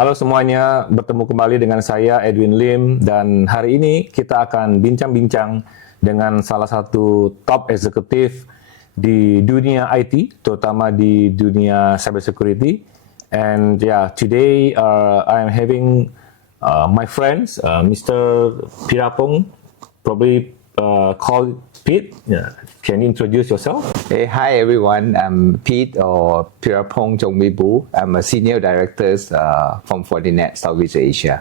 Halo semuanya, bertemu kembali dengan saya Edwin Lim dan hari ini kita akan bincang-bincang dengan salah satu top eksekutif di dunia IT, terutama di dunia cybersecurity. And today I am having my friends, Mr. Peerapong, probably called Pete. Yeah. Can you introduce yourself? Hey, hi everyone. I'm Pete or Peerapong Jongvibool. I'm a senior director from Fortinet, Southeast Asia.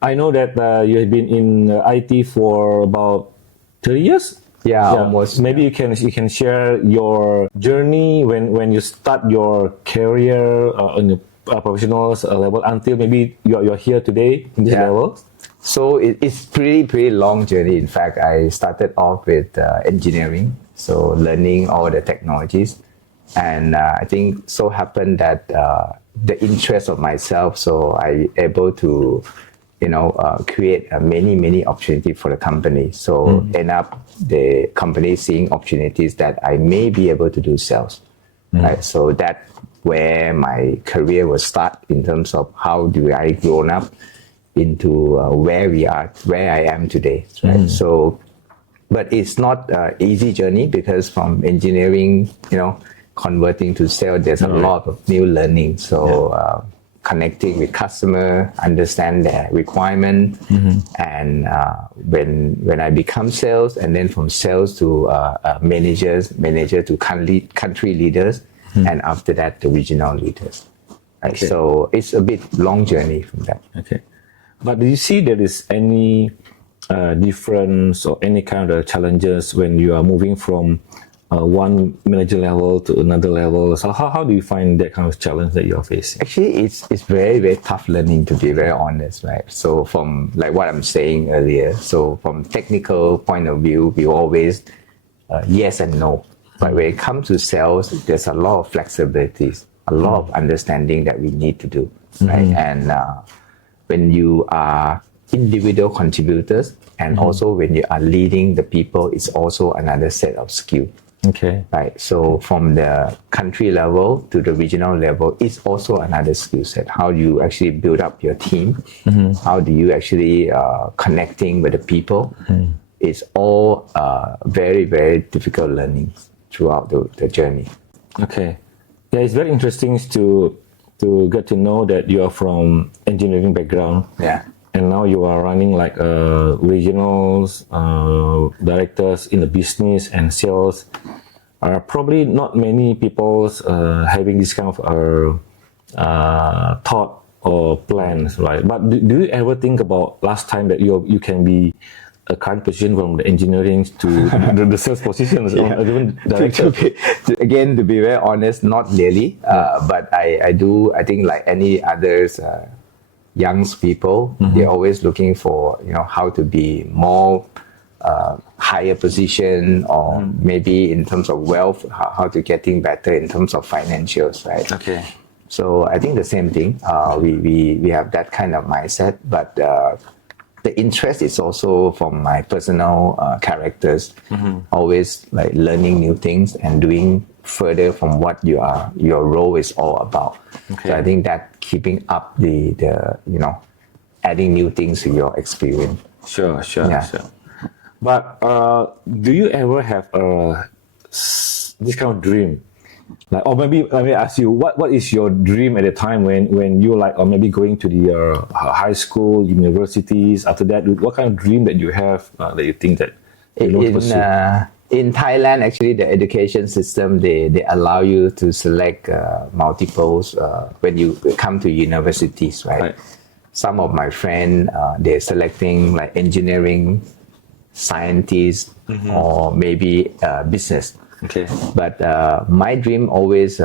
I know that you have been in IT for about 30 years. Yeah, almost. Maybe you can share your journey when you start your career on the professional level until maybe you're here today in this level. So it's pretty long journey. In fact, I started off with engineering, so learning all the technologies, and I think so happened that the interest of myself, so I able to, create many opportunities for the company. So end up the company seeing opportunities that I may be able to do sales, right? So that where my career was start in terms of how do I grown up into where I am today, right? So, but it's not an easy journey because from engineering, converting to sales, there's a lot of new learning. So connecting with customer, understand their requirement, and when I become sales, and then from sales to manager to country leaders, and after that the regional leaders. Right? Okay. So it's a bit long journey from that. Okay. But do you see there is any difference or any kind of challenges when you are moving from one manager level to another level? So how do you find that kind of challenge that you are facing? Actually, it's very tough learning, to be very honest, right? So from like what I'm saying earlier, so from technical point of view, we always yes and no. But when it comes to sales, there's a lot of flexibilities, a lot of understanding that we need to do, right? And when you are individual contributors and also when you are leading the people, it's also another set of skill. Okay. Right. So from the country level to the regional level, it's also another skill set. How do you actually build up your team? How do you actually connecting with the people? It's all very difficult learning throughout the journey. Okay. Yeah, it's very interesting to get to know that you are from engineering background. Yeah. And now you are running like regionals, directors in the business and sales. Probably not many people having this kind of thought or plans, right? But do you ever think about last time that you can be a current position from the engineering to the sales positions or even director? To be very honest, not really. But I think like any others young people, they're always looking for how to be more higher position, or maybe in terms of wealth, how to getting better in terms of financials, right? Okay. So I think the same thing. We have that kind of mindset, but the interest is also from my personal characters. Always like learning new things and doing further from what your role is all about. Okay. So I think that keeping up the adding new things to your experience. Sure. But do you ever have this kind of dream? Like, or maybe let me ask you, what is your dream at the time when you like, or maybe going to the high school, universities? After that, what kind of dream that you have that you think that you want to pursue? In Thailand, actually, the education system they allow you to select multiples when you come to universities, right? Some of my friends they're selecting like engineering, scientists, or maybe business. Okay. But my dream always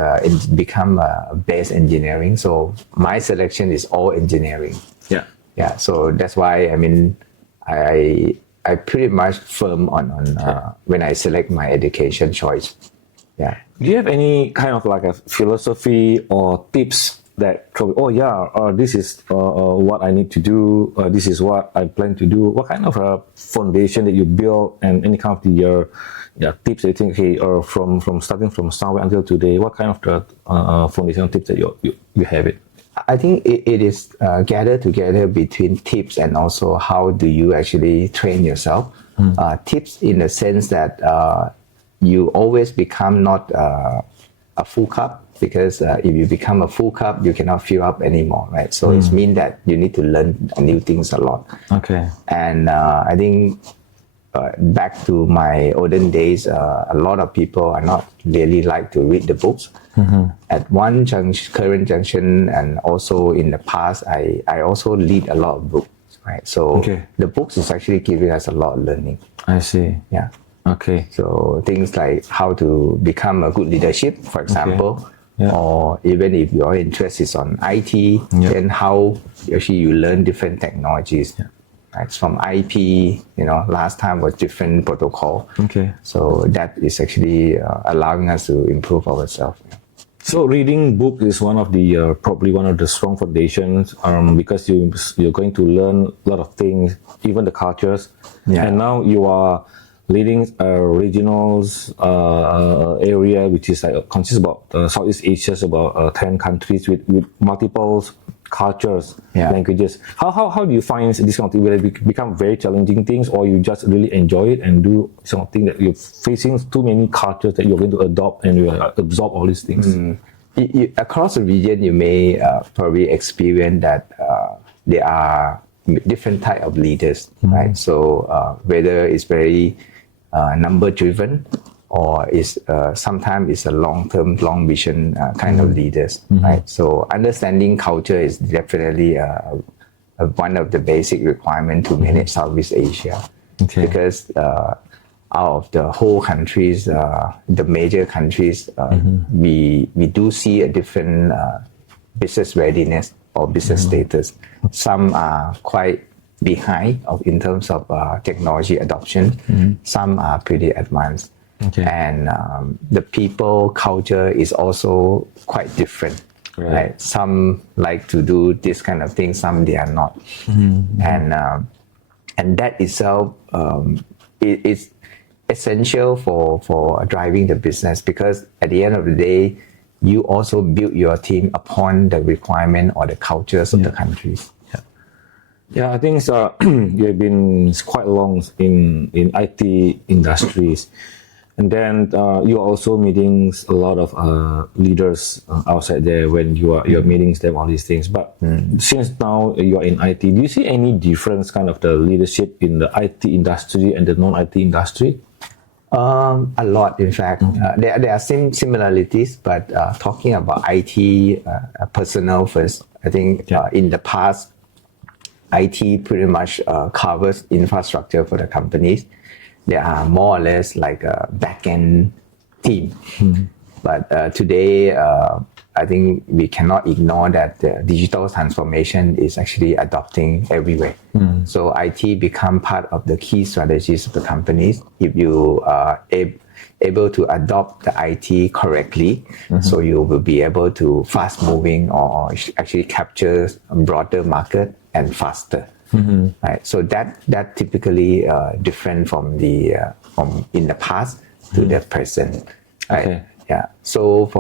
become base engineering. So my selection is all engineering. Yeah. So that's why I pretty much firm on when I select my education choice. Yeah. Do you have any kind of like a philosophy or tips that this is what I need to do, this is what I plan to do? What kind of a foundation that you build, and any kind of your tips that you think, or from starting from somewhere until today, what kind of the foundational tips that you have it? I think it is gathered together between tips and also how do you actually train yourself. Tips in the sense that you always become not a full cup, because if you become a full cup, you cannot fill up anymore, right? So it means that you need to learn new things a lot. Okay. And I think back to my olden days, a lot of people are not really like to read the books. At one current junction, and also in the past, I also read a lot of books, right? So the books is actually giving us a lot of learning. I see. Yeah. Okay. So things like how to become a good leadership, for example, or even if your interest is on IT, then how actually you learn different technologies. Right? From IP, last time was different protocol. Okay. So that is actually allowing us to improve ourselves. So reading book is one of the probably one of the strong foundations because you're going to learn a lot of things, even the cultures. And now you are leading a regionals area which is consists about Southeast Asia, about 10 countries with multiple cultures, languages. How do you find this kind of thing? Will it become very challenging things, or you just really enjoy it and do something that you're facing too many cultures that you're going to adopt and you absorb all these things? Across the region, you may probably experience that there are different type of leaders, right? So whether it's very number driven, or is sometimes it's a long-term, long vision kind of leaders, right? So understanding culture is definitely one of the basic requirements to manage Southeast Asia, because out of the whole countries, the major countries, we do see a different business readiness or business status. Some are quite behind in terms of technology adoption. Some are pretty advanced. And the people culture is also quite different. Right? Some like to do this kind of thing, some they are not. And that itself is essential for driving the business, because at the end of the day, you also build your team upon the requirement or the cultures of the countries. Yeah, I think you have been quite long in IT industries. And then you're also meeting a lot of leaders outside there when you're meeting them, all these things. But since now you're in IT, do you see any difference kind of the leadership in the IT industry and the non-IT industry? A lot, in fact. There are similarities, but talking about IT personnel first, I think in the past, IT pretty much covers infrastructure for the companies. There are more or less like a back-end team. But today, I think we cannot ignore that the digital transformation is actually adopting everywhere. So IT become part of the key strategies of the companies. If you are able to adopt the IT correctly, so you will be able to fast moving or actually capture a broader market and faster. Right. So that typically different from in the past to the present. Right. Yeah. So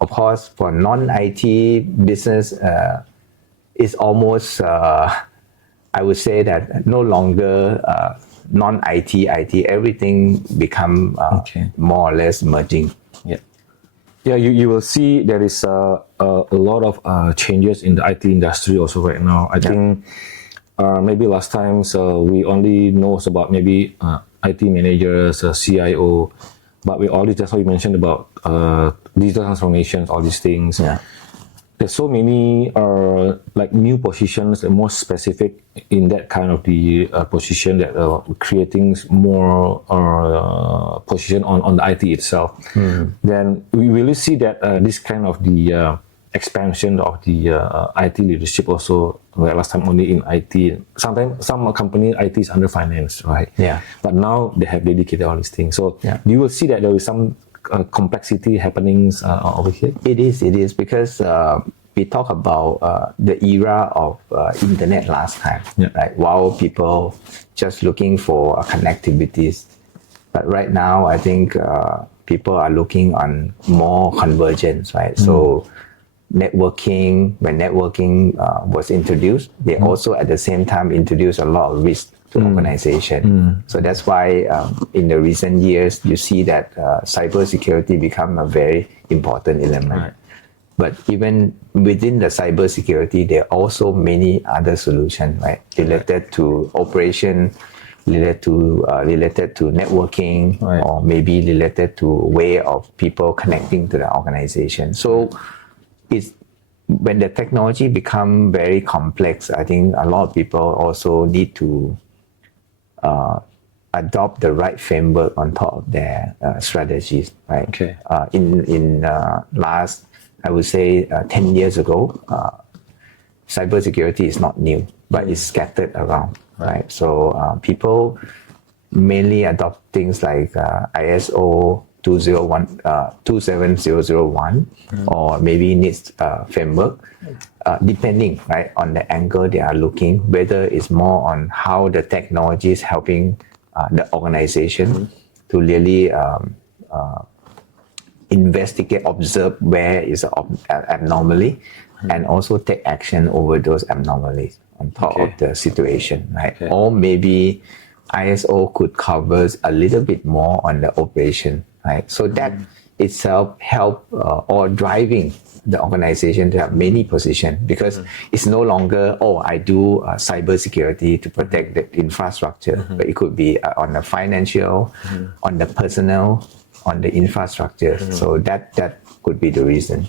of course for non-IT business, it's almost I would say that no longer non-IT, IT, everything become more or less merging. Yeah, you will see there is a lot of changes in the IT industry also right now. I think maybe last time we only knows about maybe IT managers, CIO, but we already just how you mentioned about digital transformations, all these things. There's so many like new positions and more specific in that kind of the position that creating more position on the IT itself. Then we really see that this kind of the expansion of the IT leadership also. Like last time only in IT. Sometimes some company IT is under finance, right? But now they have dedicated all these things. So you will see that there is some complexity happenings over here. It is because we talk about the era of internet last time, right? While people just looking for connectivities, but right now I think people are looking on more convergence, right? So networking, when networking was introduced, they also at the same time introduced a lot of risk to organization. So that's why in the recent years, you see that cybersecurity become a very important element. Right. But even within the cybersecurity, there are also many other solutions, right? Related to operation, related to networking, Right. or maybe related to way of people connecting to the organization. So it's when the technology become very complex, I think a lot of people also need to adopt the right framework on top of their strategies, right? Okay. In last, I would say 10 years ago, cybersecurity is not new, but it's scattered around, right? So people mainly adopt things like ISO 27001 or maybe NIST framework, depending, right, on the angle they are looking, whether it's more on how the technology is helping the organization to really investigate, observe where is an abnormality, and also take action over those anomalies on top of the situation, right? Okay. Or maybe ISO could cover a little bit more on the operation, right? So that itself help or driving the organization to have many positions, because it's no longer, I do cybersecurity to protect the infrastructure, but it could be on the financial, on the personnel, on the infrastructure. So that could be the reason.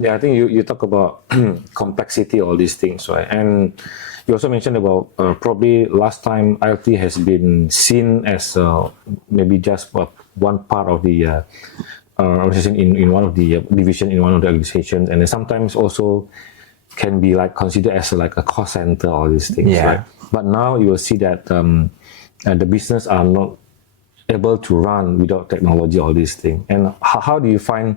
Yeah, I think you talk about complexity, all these things, right? And you also mentioned about probably last time IoT has been seen as maybe just one part of the organization in one of the division in one of the organizations, and then sometimes also can be like considered as like a cost center, all these things, right? But now you will see that the business are not able to run without technology, all these things. And how do you find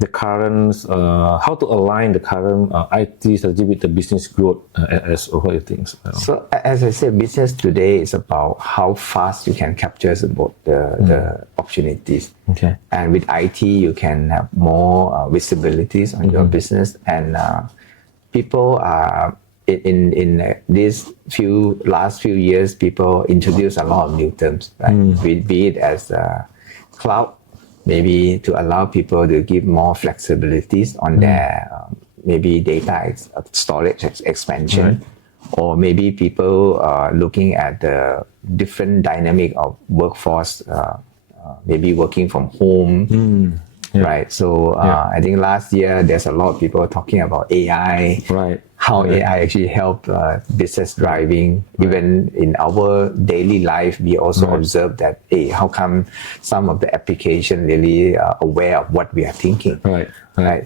the current, how to align the current IT strategy with the business growth as what you think? So as I said, business today is about how fast you can capture the opportunities. Okay. And with IT, you can have more visibilities on your business. And people are, in these last few years, people introduce a lot of new terms, right? Be it as cloud, maybe to allow people to give more flexibilities on their maybe data storage expansion, or maybe people are looking at the different dynamic of workforce, maybe working from home, right? So I think last year there's a lot of people talking about AI, Right. how AI actually help business driving. Even in our daily life, we also observe that, how come some of the application really aware of what we are thinking, right?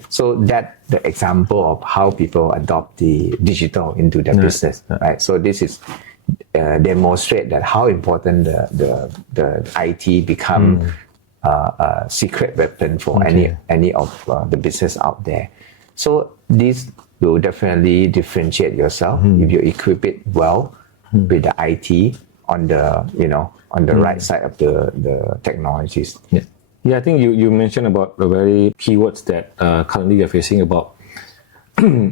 So that the example of how people adopt the digital into their business, right? So this is demonstrate that how important the IT become a secret weapon for any of the business out there. So this will definitely differentiate yourself if you equip it well with the IT on the right side of the technologies. Yeah, I think you mentioned about the very keywords that currently you're facing about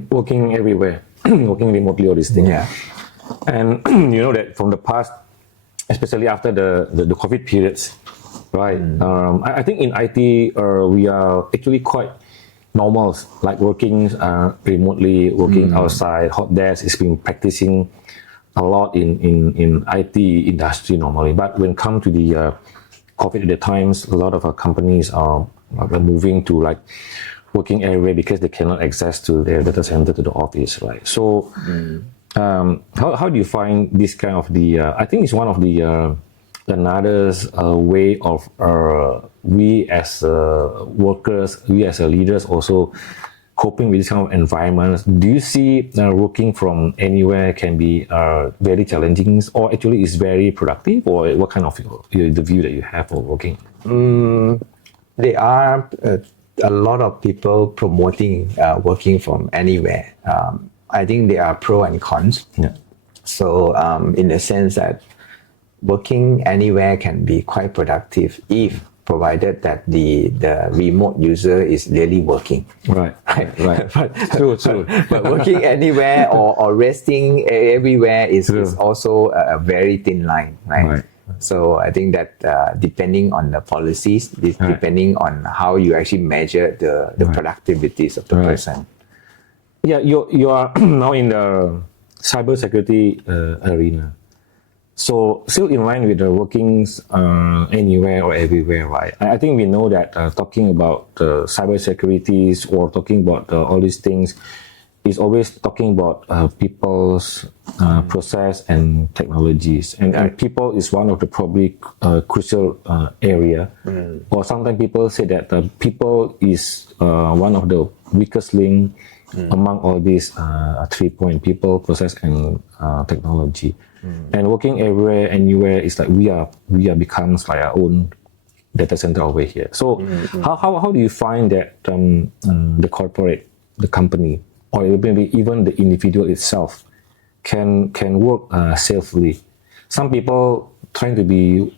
working everywhere, working remotely, all these things. Yeah. And you know that from the past, especially after the COVID periods, right? I think in IT, we are actually quite normal, like working remotely, working outside, hot desk is been practicing a lot in IT industry normally. But when it comes to the COVID at the times, a lot of our companies are moving to like working everywhere because they cannot access to their data center, to the office, right? So how do you find this kind of I think it's one of the another way of we as workers, we as leaders also coping with this kind of environments. Do you see working from anywhere can be very challenging, or actually is very productive, or what kind of the view that you have for working? There are a lot of people promoting working from anywhere. I think there are pros and cons. So in the sense that working anywhere can be quite productive if provided that the remote user is really working. Right. But, True. but working anywhere or resting everywhere is also a very thin line, right? So I think that depending on the policies, depending on how you actually measure the productivities of the person. Yeah, you are now in the cybersecurity arena. So still in line with the workings anywhere or everywhere, right? I think we know that talking about cybersecurities or talking about all these things is always talking about people's process and technologies. And people is one of the probably crucial area. Or sometimes people say that people is one of the weakest link among all these 3 point: people, process, and technology. And working everywhere, anywhere is like we are becomes like our own data center over here. So how do you find that the corporate, the company, or maybe even the individual itself can work safely? Some people trying to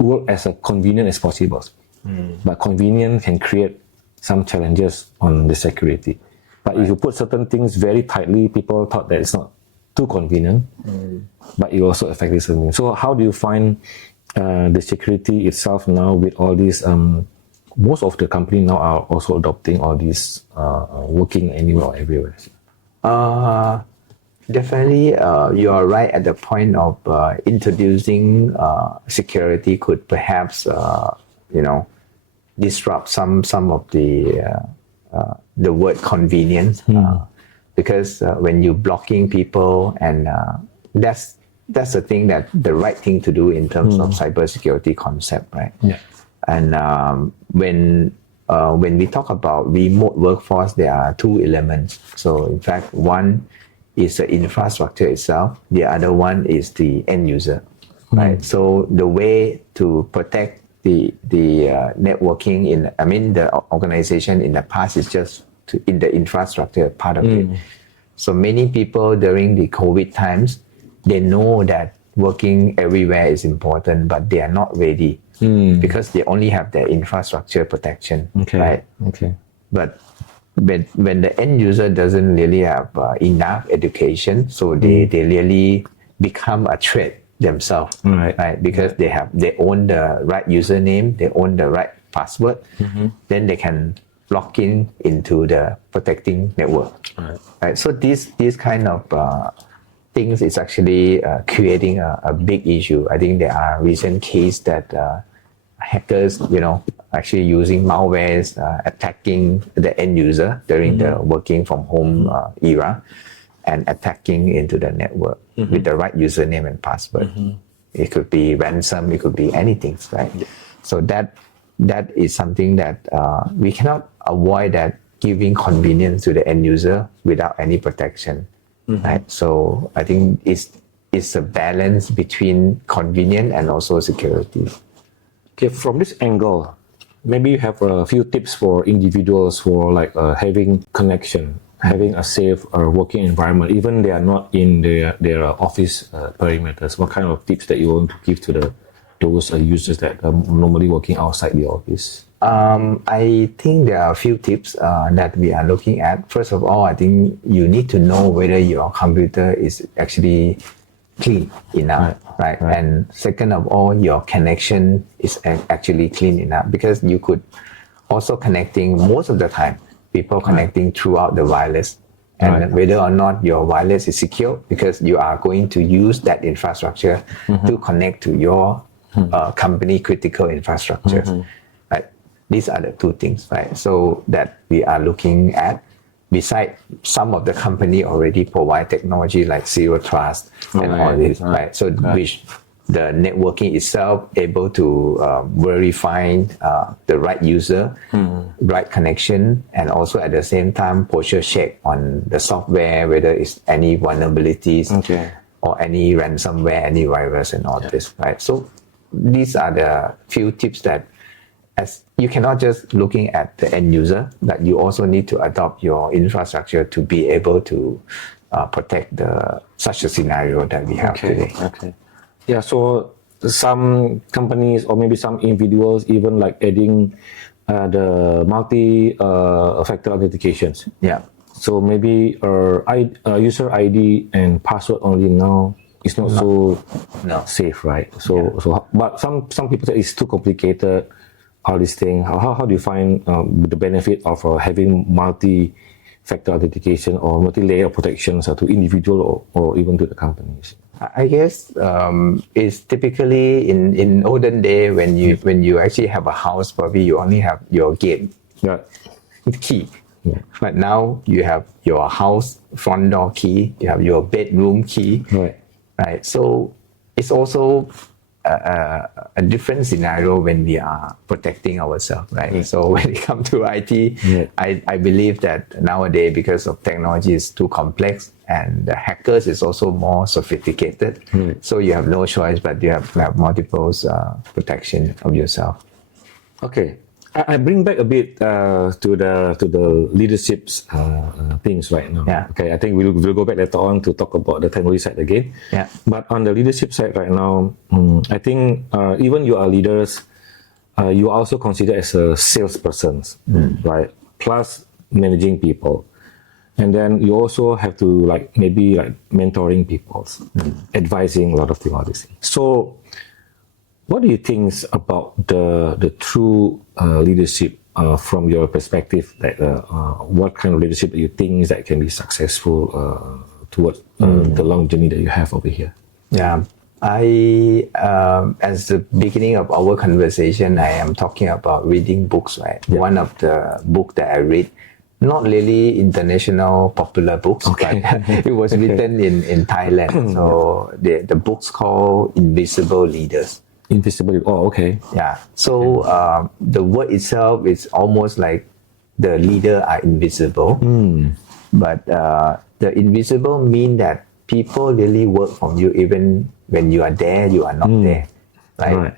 work as convenient as possible, but convenient can create some challenges on the security. But if you put certain things very tightly, people thought that it's not too convenient, but it also affects something. So how do you find the security itself now with all these? Most of the company now are also adopting all these working anywhere or everywhere. Definitely, you are right at the point of introducing security could perhaps disrupt some of the word convenience. Because when you're blocking people, and that's the thing, that the right thing to do in terms of cybersecurity concept, right? Yeah. And when we talk about remote workforce, there are two elements. So in fact, one is the infrastructure itself. The other one is the end user, right? So the way to protect the networking the organization in the past is just in the infrastructure part of it. So many people during the COVID times, they know that working everywhere is important, but they are not ready because they only have their infrastructure protection, right? Okay. But when the end user doesn't really have enough education, so they really become a threat themselves, right? Because they own the right username, they own the right password, then they can log in into the protecting network. Right? So these kind of things is actually creating a big issue. I think there are recent cases that hackers, actually using malwares, attacking the end user during the working from home era, and attacking into the network with the right username and password. It could be ransom, it could be anything, right? So that is something that we cannot avoid, that giving convenience to the end user without any protection, right? So I think it's a balance between convenience and also security. Okay, from this angle, maybe you have a few tips for individuals for having connection, having a safe working environment, even they are not in their office perimeters. What kind of tips that you want to give to those users that are normally working outside the office? I think there are a few tips that we are looking at. First of all, I think you need to know whether your computer is actually clean enough, right? And second of all, your connection is actually clean enough, because you could also connecting most of the time, people connecting throughout the wireless, and whether or not your wireless is secure, because you are going to use that infrastructure to connect to your company critical infrastructure. Right? These are the two things, right? So that we are looking at. Besides, some of the company already provide technology like zero trust and all this, right? So which the networking itself able to verify the right user, right connection, and also at the same time posture check on the software, whether it's any vulnerabilities or any ransomware, any virus, and all this, right? So these are the few tips that, as you cannot just looking at the end user, but you also need to adopt your infrastructure to be able to protect such a scenario that we have today. Okay. Yeah, so some companies or maybe some individuals even like adding the multi-factor authentications. Yeah. So maybe user ID and password only now is not so safe, right? So but some people say it's too complicated. All these things. How do you find the benefit of having multi-factor authentication or multi-layer protections to individual or even to the companies? I guess it's typically in olden day when you actually have a house, probably you only have your gate key. Yeah. But now you have your house front door key, you have your bedroom key, right? So it's also a different scenario when we are protecting ourselves, right? So when it comes to IT, I believe that nowadays, because of technology is too complex and the hackers is also more sophisticated, so you have no choice but you have to have multiple protection of yourself. Okay, I bring back a bit to the leadership's things right now. Yeah. Okay, I think we'll go back later on to talk about the technology side again. Yeah. But on the leadership side right now, I think even you are leaders, you are also considered as a salespersons, right? Plus managing people, and then you also have to maybe mentoring people, advising a lot of things, all these things. So, what do you think about the true leadership from your perspective? What kind of leadership do you think that can be successful towards the long journey that you have over here? Yeah, I as the beginning of our conversation, I am talking about reading books, right? Yeah. One of the book that I read, not really international popular books, but it was written in Thailand. So the book's called Invisible Leaders. Invisibility. Oh, okay. Yeah. So the word itself is almost like the leader are invisible, but the invisible mean that people really work from you even when you are there, you are not there, right?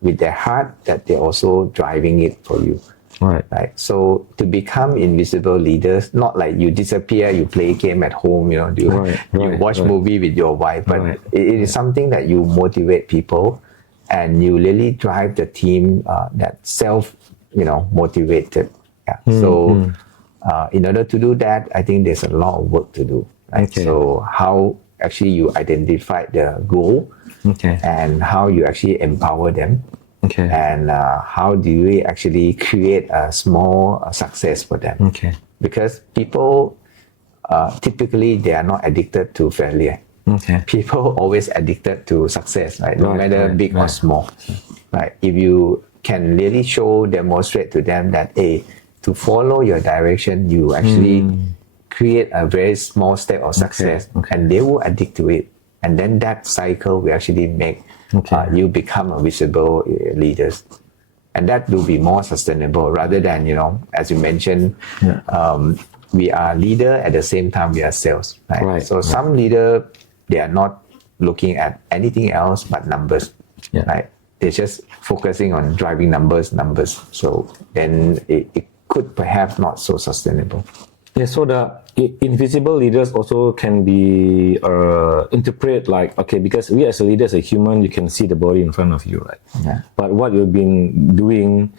With their heart, that they're also driving it for you. Right. So to become invisible leaders, not like you disappear, you play game at home, you watch movie with your wife, but it is something that you motivate people and you really drive the team that motivated. Yeah. So in order to do that, I think there's a lot of work to do. Right? Okay. So how actually you identify the goal, and how you actually empower them. Okay. And how do you actually create a small success for them? Okay. Because people typically they are not addicted to failure. Okay. People always addicted to success, right? No matter big or small, right? If you can really demonstrate to them that, to follow your direction, you actually create a very small step of success, and they will addict to it. And then that cycle will actually make you become a visible leaders. And that will be more sustainable rather than, as you mentioned, we are leader at the same time we are sales, right? So some leader, they are not looking at anything else but numbers, right? They're just focusing on driving numbers. So then it could perhaps not so sustainable. Yeah, so the invisible leaders also can be interpreted because we as a leader, as a human, you can see the body in front of you, right? Yeah. But what you've been doing,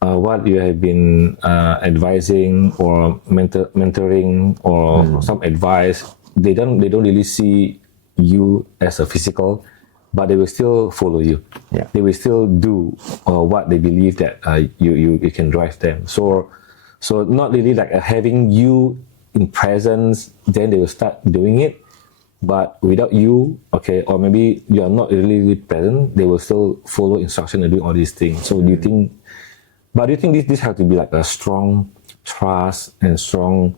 what you have been advising or mentoring or some advice, they don't really see you as a physical, but they will still follow you. Yeah. They will still do what they believe that you can drive them. So not really having you in presence, then they will start doing it. But without you, or maybe you are not really present, they will still follow instruction and do all these things. So do you think this has to be a strong trust and strong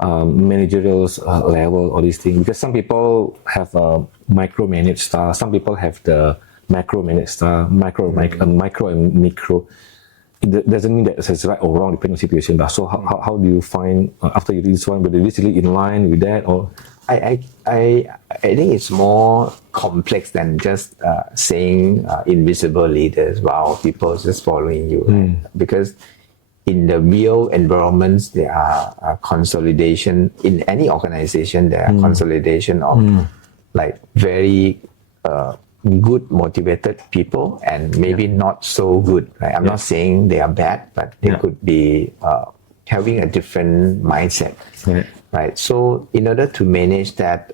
managerial level, all these things? Because some people have a micromanage style, some people have the macro-manage style, micro and micro. It doesn't mean that it's right or wrong depending on the situation. But so how do you find after you read this one, whether it's really in line with that or? I think it's more complex than just saying invisible leaders while people just following you, right? Because in the real environments, there are consolidation in any organization. There are consolidation of very good motivated people and maybe not so good, right? I'm not saying they are bad, but they could be having a different mindset, right? So in order to manage that,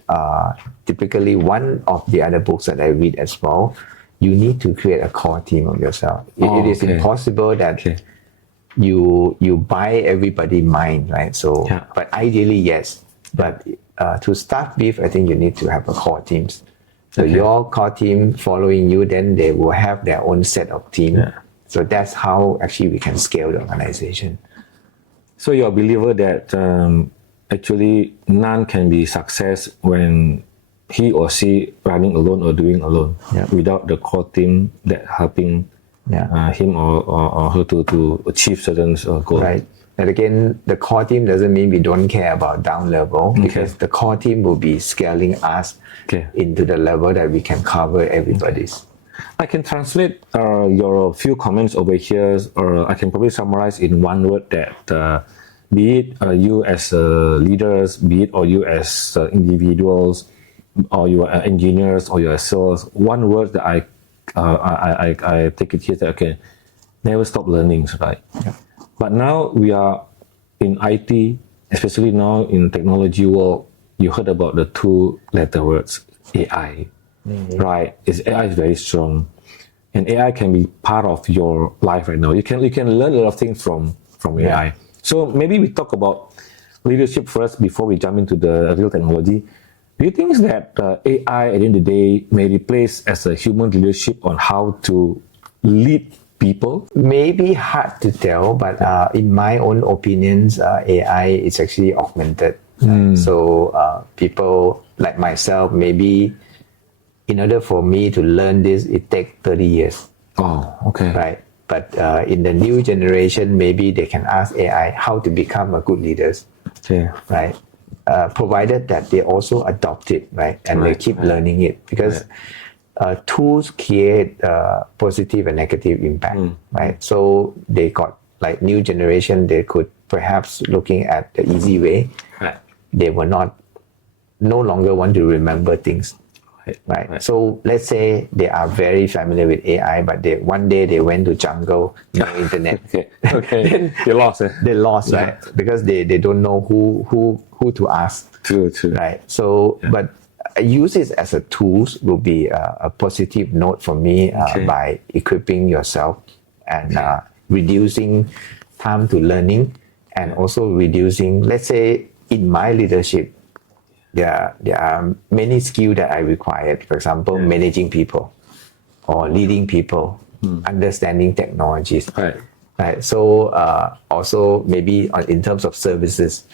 typically one of the other books that I read as well, you need to create a core team of yourself. It is impossible that you buy everybody's mind, right? So, but ideally, yes. But to start with, I think you need to have a core teams. So your core team following you, then they will have their own set of team. So that's how actually we can scale the organization. So you're a believer that actually none can be success when he or she running alone or doing alone without the core team that helping him or her to achieve certain goals. Right. And again, the core team doesn't mean we don't care about down level because the core team will be scaling us into the level that we can cover everybody's. I can translate your few comments over here, or I can probably summarize in one word that be it you as leaders, be it or you as individuals, or you are engineers, or you are sales. One word that I take it here that okay, never stop learning, right? But now we are in IT, especially now in technology world. You heard about the two-letter words AI, right? AI is very strong, and AI can be part of your life right now. You can learn a lot of things from AI. So maybe we talk about leadership first before we jump into the real technology. Do you think that AI at the end of the day may replace as a human leadership on how to lead people? Maybe hard to tell, but in my own opinions, AI is actually augmented. So people like myself, maybe in order for me to learn this, it takes 30 years. Oh, okay. Right. But in the new generation, maybe they can ask AI how to become a good leaders. Right. Provided that they also adopt it, right? And they keep learning it because tools create positive and negative impact, right? So they got like new generation, they could perhaps looking at the easy way. They will no longer want to remember things. Right. So let's say they are very familiar with AI, but one day they went to jungle, no internet. Then they lost. They lost, right? Because they don't know who to ask. True. Right. So, but use it as a tools will be a positive note for me by equipping yourself and reducing time to learning and also reducing, let's say, in my leadership, there are many skills that I required. For example, managing people or leading people, understanding technologies. Right. So also maybe in terms of services.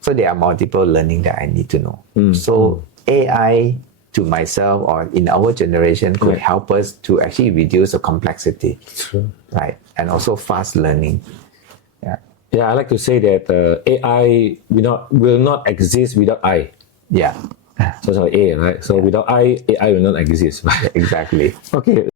So there are multiple learning that I need to know. So AI to myself or in our generation could help us to actually reduce the complexity. Right. And also fast learning. Yeah, I like to say that AI will not exist without I. So A, right? So without AI will not exist. Exactly. Okay.